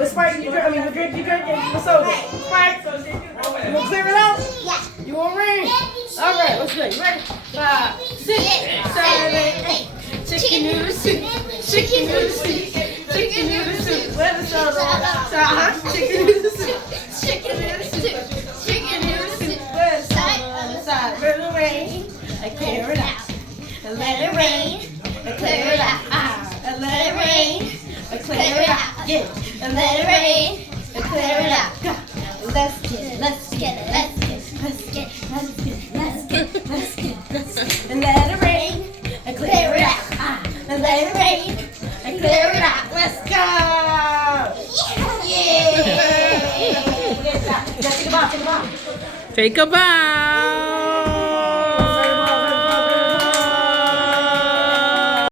With Sprite, you drink. I mean, with drink, you drink it. With soda. Sprite. You want to clear it out? Yeah. You want rain? All right, let's go. You ready? 5, 6, 7, 8. Chicken noodle soup. Chicken noodle soup. Chicken noodle soup. Where the soda? Chicken noodle soup. Chicken noodle soup. Chicken noodle soup. Where the soda on the side? Where the rain? I clear it out. And let it rain. And clear it out. And let it rain. And clear it out. Yeah. And let it rain. And clear it out. Go. Let's get it. Let's get it. Let's get it. Let's get it. Let's get it. Let's get it. Let's get it. Let's get it. And let it rain. And clear it out. And let it rain. And clear it out. Let's go. Yeah. Take a bow. Take a bow. Take a bow.